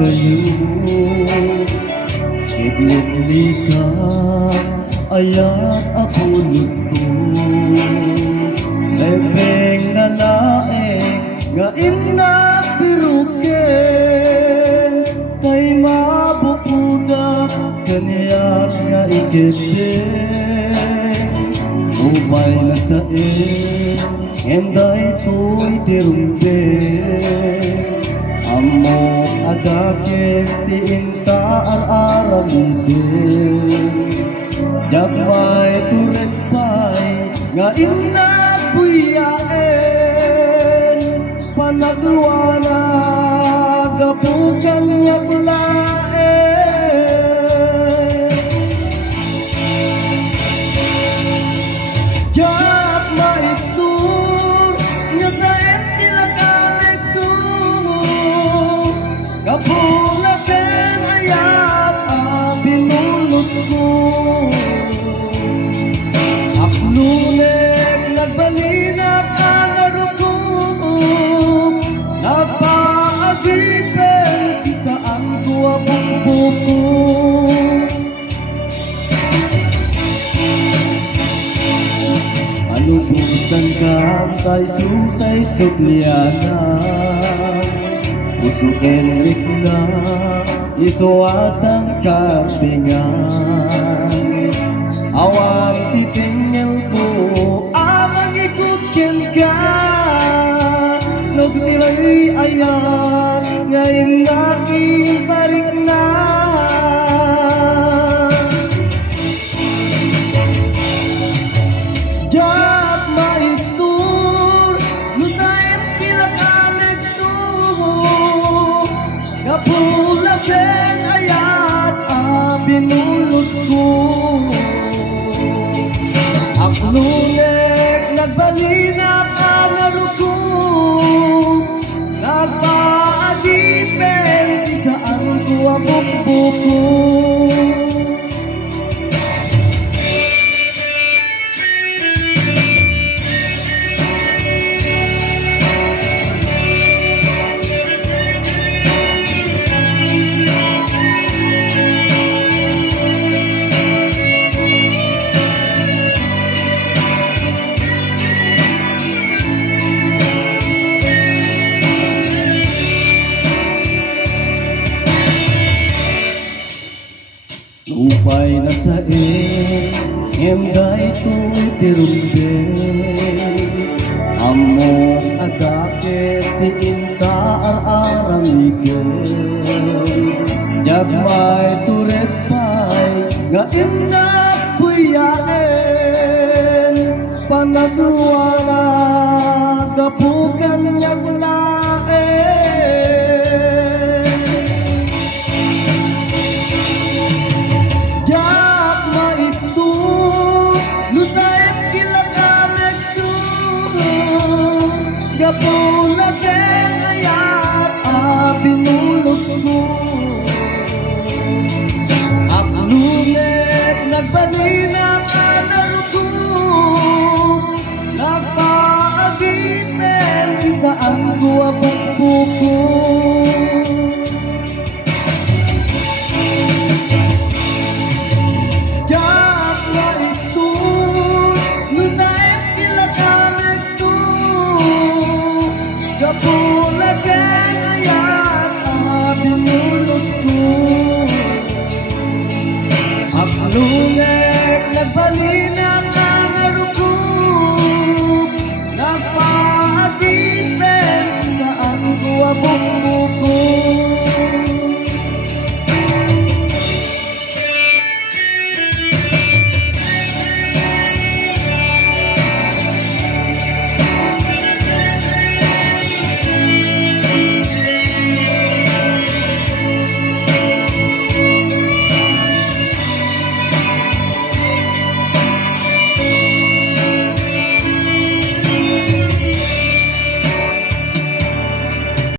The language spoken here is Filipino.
kayo Idli ka ayat ako luto Lebeng na laeng nga inapirukin Kay mabubudak kaniyak nga ikiteng Ubay na sa enday to'y tirumbeng Amo adakes ti inta aramidin Jagmay turen pay nga inapuyaen Panagluana gapukan nyaglaen Jagmay tur nga sa entilagamit tur Kapulaken ayat binulot ko Aklunek nagbalinak ang arugog Napaagipen kisaan ko ang buko Anubusan ka tay sutay sukliyana Pusukin na ito atang kapingan Awang titingil ko amang ikutkin ka Nagtilay ayat ngayon aking parik na Jat maitur Nusain kilakamek tur Kapulaken ayat binulot ko Aklunek nagbalinak ang arugog Nagpaagipen saan ko ang bukbuko Upay na sa emday to'y tirumbeng Amo adakit ti inta aramigel Jagmay turet pay nga inapuyaen Panagluana gapukan nyaglaen Kapulaken ayat binulot ko Aklunek nagbalinak ang arugog Nagpaagipen saan ko ang bukbuko Kapulaken ayat binulot ko Aklunek nagbalinak ang arugog Nagpaagipen saan ko ang bukbuko